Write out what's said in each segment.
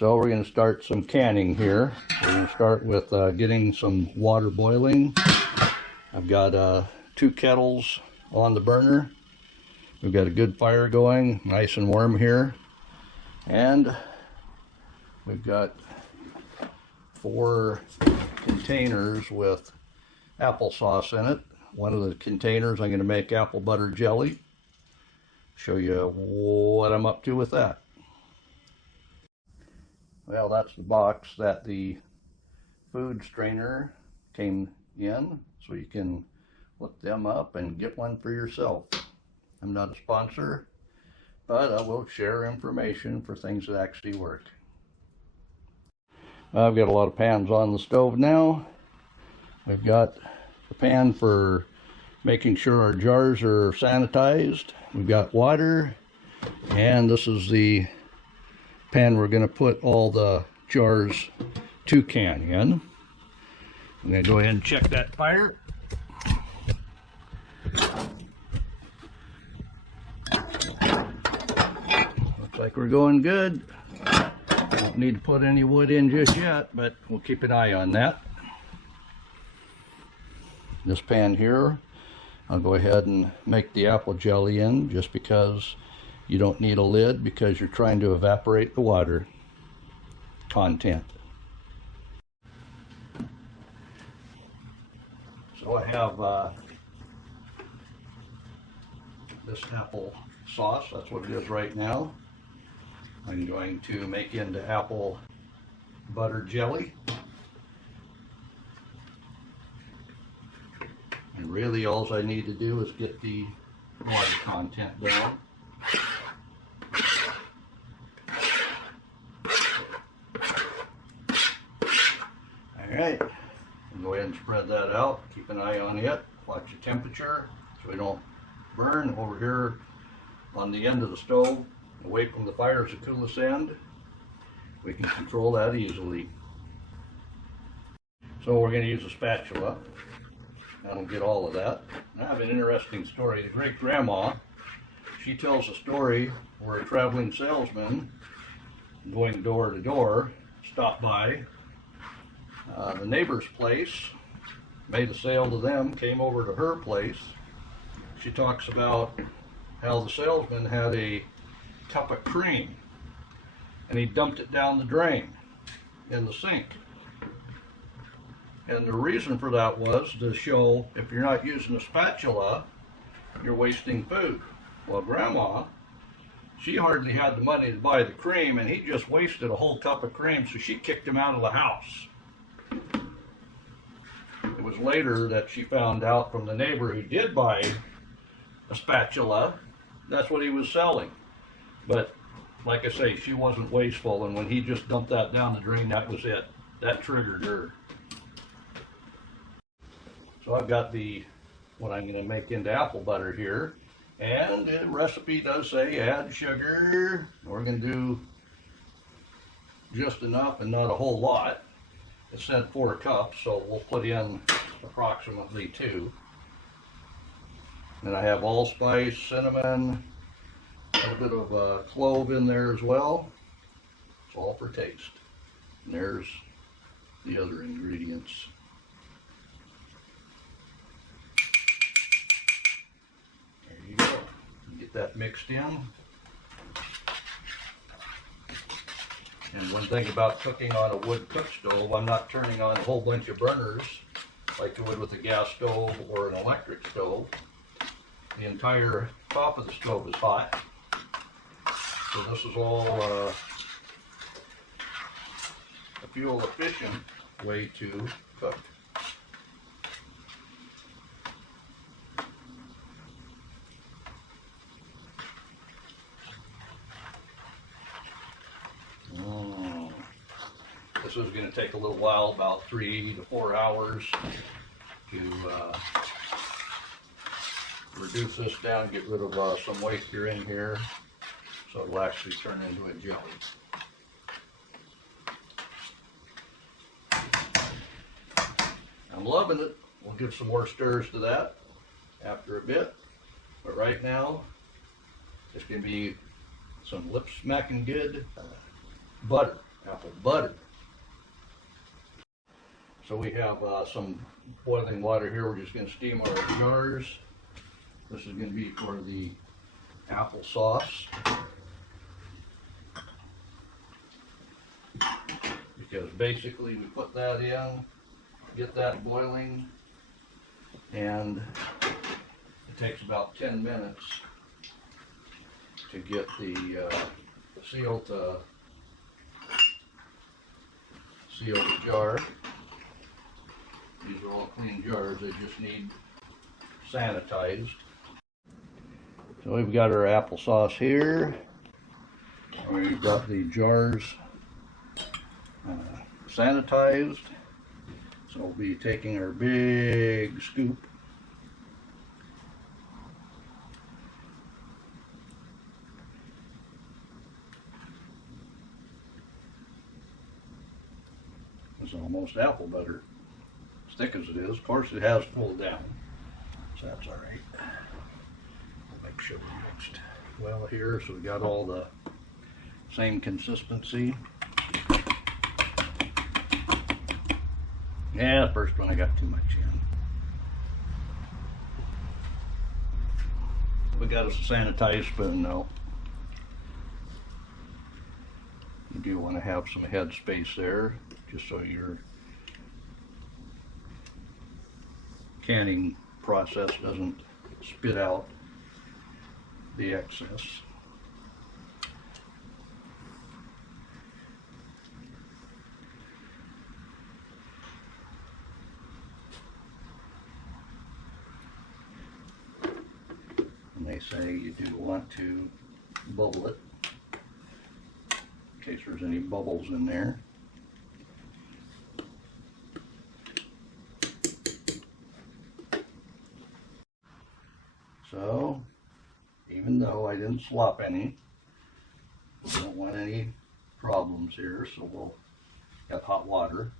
So we're going to start some canning here. We're going to start with getting some water boiling. I've got 2 kettles on the burner. We've got a good fire going, nice and warm here. And we've got 4 containers with applesauce in it. One of the containers I'm going to make apple butter jelly. Show you what I'm up to with that. Well, that's the box that the food strainer came in, so you can look them up and get one for yourself. I'm not a sponsor, but I will share information for things that actually work. I've got a lot of pans on the stove now. I've got the pan for making sure our jars are sanitized. We've got water, and this is the pan we're going to put all the jars to can in. I'm going to go ahead and check that fire. Looks like we're going good. Don't need to put any wood in just yet, but we'll keep an eye on that. This pan here, I'll go ahead and make the apple jelly in, just because you don't need a lid, because you're trying to evaporate the water content. So I have this apple sauce, that's what it is right now. I'm going to make into apple butter jelly. And really all I need to do is get the water content down. Alright, go ahead and spread that out. Keep an eye on it. Watch the temperature so we don't burn. Over here on the end of the stove, away from the fire, is the coolest end. We can control that easily. So we're going to use a spatula. That'll get all of that. I have an interesting story. The great grandma, she tells a story where a traveling salesman going door to door stopped by the neighbor's place, made a sale to them, came over to her place. She talks about how the salesman had a cup of cream and he dumped it down the drain in the sink. And the reason for that was to show if you're not using a spatula, you're wasting food. Well, Grandma, she hardly had the money to buy the cream, and he just wasted a whole cup of cream, so she kicked him out of the house. It was later that she found out from the neighbor who did buy a spatula, that's what he was selling. But like I say, she wasn't wasteful, and when he just dumped that down the drain, that was it. That triggered her. So I've got what I'm going to make into apple butter here, and the recipe does say add sugar. We're going to do just enough and not a whole lot. It said 4 cups, so we'll put in approximately 2. And I have allspice, cinnamon, a little bit of clove in there as well. It's all for taste. And there's the other ingredients. There you go. Get that mixed in. And one thing about cooking on a wood cook stove, I'm not turning on a whole bunch of burners like you would with a gas stove or an electric stove. The entire top of the stove is hot. So this is all a fuel efficient way to cook. This is going to take a little while, about 3 to 4 hours, to reduce this down, get rid of some moisture in here, so it'll actually turn into a jelly. I'm loving it. We'll give some more stirs to that after a bit, but right now it's going to be some lip smacking good butter. apple butter. So we have some boiling water here. We're just going to steam our jars. This is going to be for the apple sauce. Because basically we put that in, get that boiling, and it takes about 10 minutes to get the seal to seal the jar. These are all clean jars, they just need sanitized. So we've got our applesauce here. We've got the jars sanitized. So we'll be taking our big scoop. It's almost apple butter, as thick as it is. Of course it has cooled down, so that's all right. We'll make sure we mixed well here, so we got all the same consistency. Yeah, the first one I got too much in. We got a sanitized spoon though. You do want to have some head space there, just so your canning process doesn't spit out the excess. And they say you do want to bubble it in case there's any bubbles in there. So, even though I didn't swap any, we don't want any problems here, so we'll have hot water.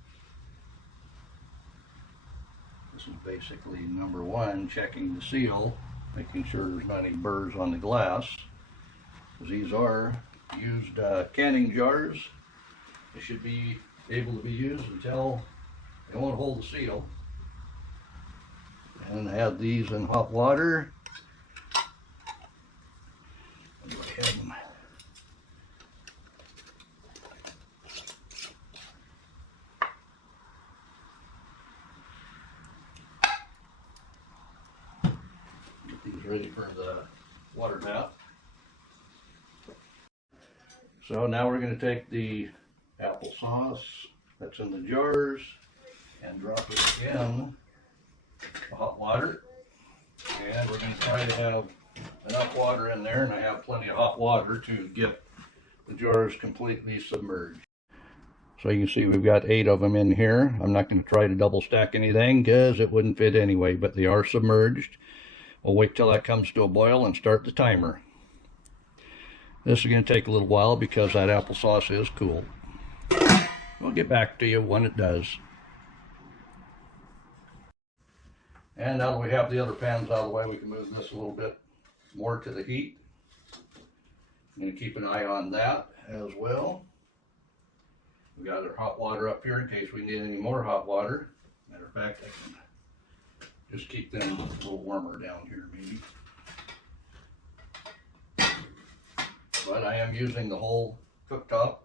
This is basically number one, checking the seal, making sure there's not any burrs on the glass. These are used canning jars. They should be able to be used until they won't hold the seal. And add these in hot water. Go ahead and get these ready for the water bath. So now we're going to take the applesauce that's in the jars and drop it in the hot water. And we're going to try to have enough water in there, and I have plenty of hot water to get the jars completely submerged. So you can see we've got 8 of them in here. I'm not going to try to double stack anything because it wouldn't fit anyway, but they are submerged. We'll wait till that comes to a boil and start the timer. This is going to take a little while because that applesauce is cool. We'll get back to you when it does. And now that we have the other pans out of the way, we can move this a little bit more to the heat. I'm going to keep an eye on that as well. We got our hot water up here in case we need any more hot water. Matter of fact, I can just keep them a little warmer down here maybe. But I am using the whole cooktop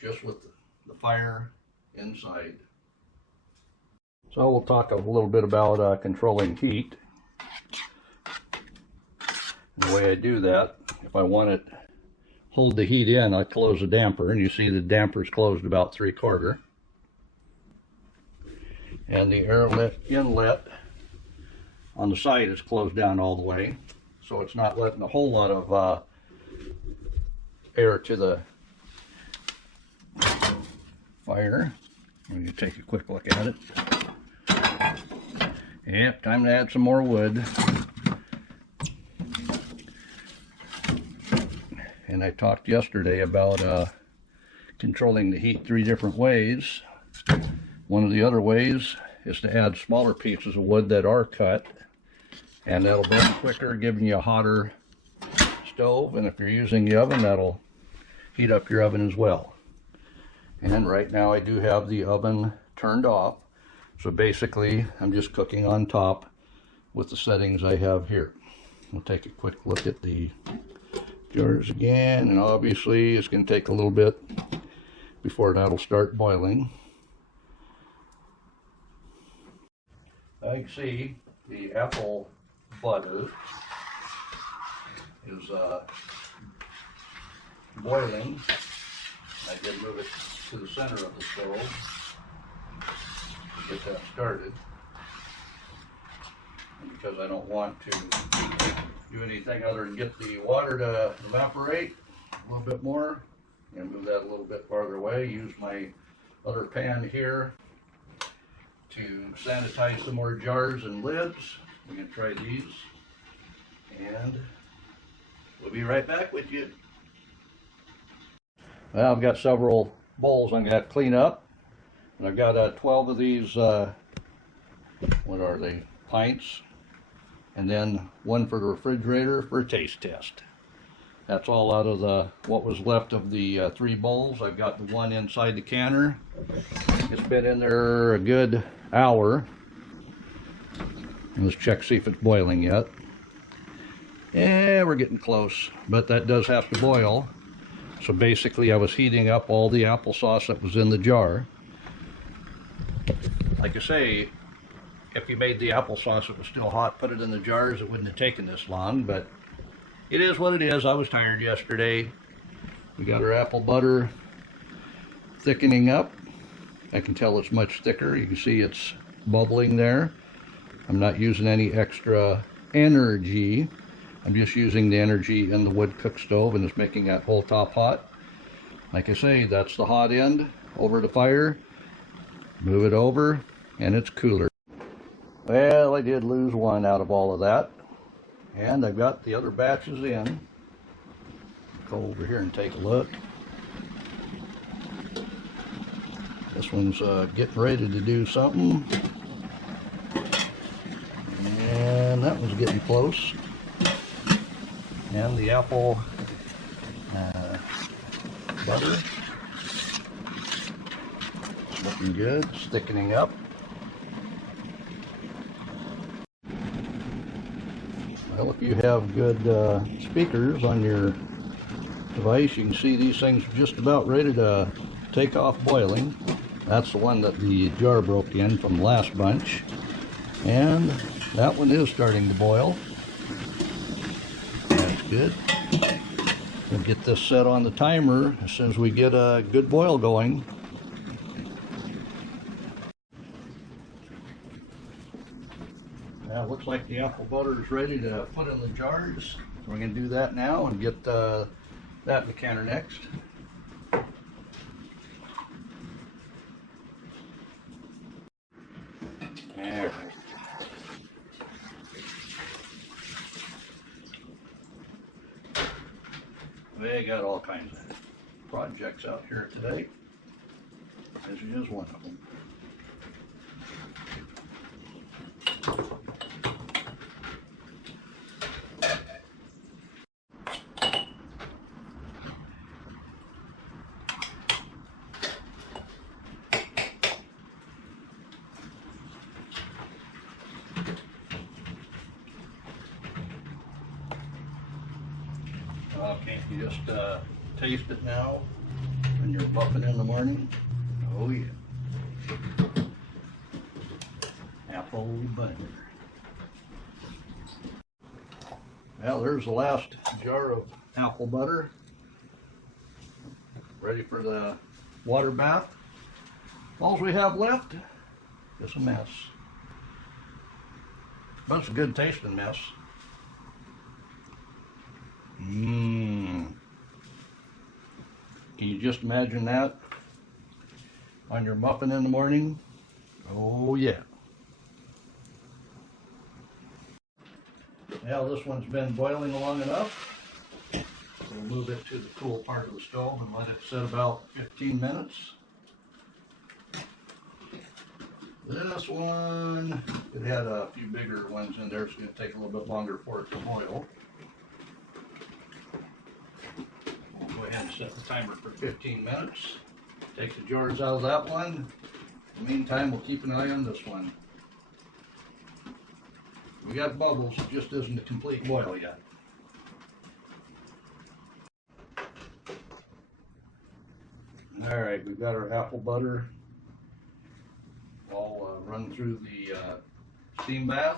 just with the fire inside. So we'll talk a little bit about controlling heat. And the way I do that, if I want it hold the heat in, I close the damper, and you see the damper's closed about 3/4. And the air inlet on the side is closed down all the way, so it's not letting a whole lot of air to the fire. I'm going to take a quick look at it. Yep, time to add some more wood. And I talked yesterday about controlling the heat 3 different ways. One of the other ways is to add smaller pieces of wood that are cut, and that'll burn quicker, giving you a hotter stove. And if you're using the oven, that'll heat up your oven as well. And right now I do have the oven turned off. So basically I'm just cooking on top with the settings I have here. We'll take a quick look at the jars again, and obviously it's going to take a little bit before that'll start boiling. I can see the apple butter is boiling. I did move it to the center of the stove to get that started. And because I don't want to do anything other than get the water to evaporate a little bit more, and move that a little bit farther away. Use my other pan here to sanitize some more jars and lids. We can try these, and we'll be right back with you. Well, I've got several bowls I'm going to clean up, and I've got 12 of these, what are they, pints, and then one for the refrigerator for a taste test. That's all out of the what was left of the 3 bowls. I've got the one inside the canner. It's been in there a good hour. Let's check, see if it's boiling yet. Yeah, we're getting close, but that does have to boil. So basically I was heating up all the applesauce that was in the jar. Like I say, if you made the applesauce that was still hot, put it in the jars, it wouldn't have taken this long, but it is what it is. I was tired yesterday. We got our apple butter thickening up. I can tell it's much thicker. You can see it's bubbling there. I'm not using any extra energy. I'm just using the energy in the wood cook stove, and it's making that whole top hot. Like I say, that's the hot end over the fire. Move it over, and it's cooler. Well, I did lose one out of all of that. And I've got the other batches in. Go over here and take a look. This one's getting ready to do something. And that one's getting close. And the apple butter. Looking good, it's thickening up. Well, if you have good speakers on your device, you can see these things are just about ready to take off boiling. That's the one that the jar broke in from the last bunch. And that one is starting to boil. That's good. We'll get this set on the timer as soon as we get a good boil going. Now it looks like the apple butter is ready to put in the jars. So we're going to do that now and get that in the canner next. Alright. We got all kinds of projects out here today. This is just one of them. Can't you just taste it now when you're muffin in the morning? Oh yeah. Apple butter. Well, there's the last jar of apple butter. Ready for the water bath. All we have left is a mess. But it's a good tasting mess. Mmm. Can you just imagine that on your muffin in the morning? Oh yeah. Now this one's been boiling long enough. We'll move it to the cool part of the stove and let it sit about 15 minutes. This one, it had a few bigger ones in there. It's going to take a little bit longer for it to boil. Go ahead and set the timer for 15 minutes. Take the jars out of that one. In the meantime, we'll keep an eye on this one. We got bubbles, it just isn't a complete boil yet. All right, we've got our apple butter all run through the steam bath.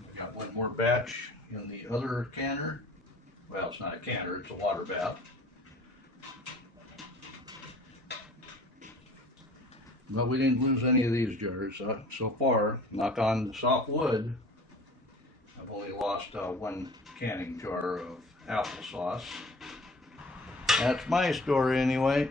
We got one more batch in the other canner. Well, it's not a canner, it's a water bath. But we didn't lose any of these jars so far. Knock on soft wood. I've only lost one canning jar of applesauce. That's my story anyway.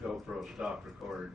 GoPro stop record.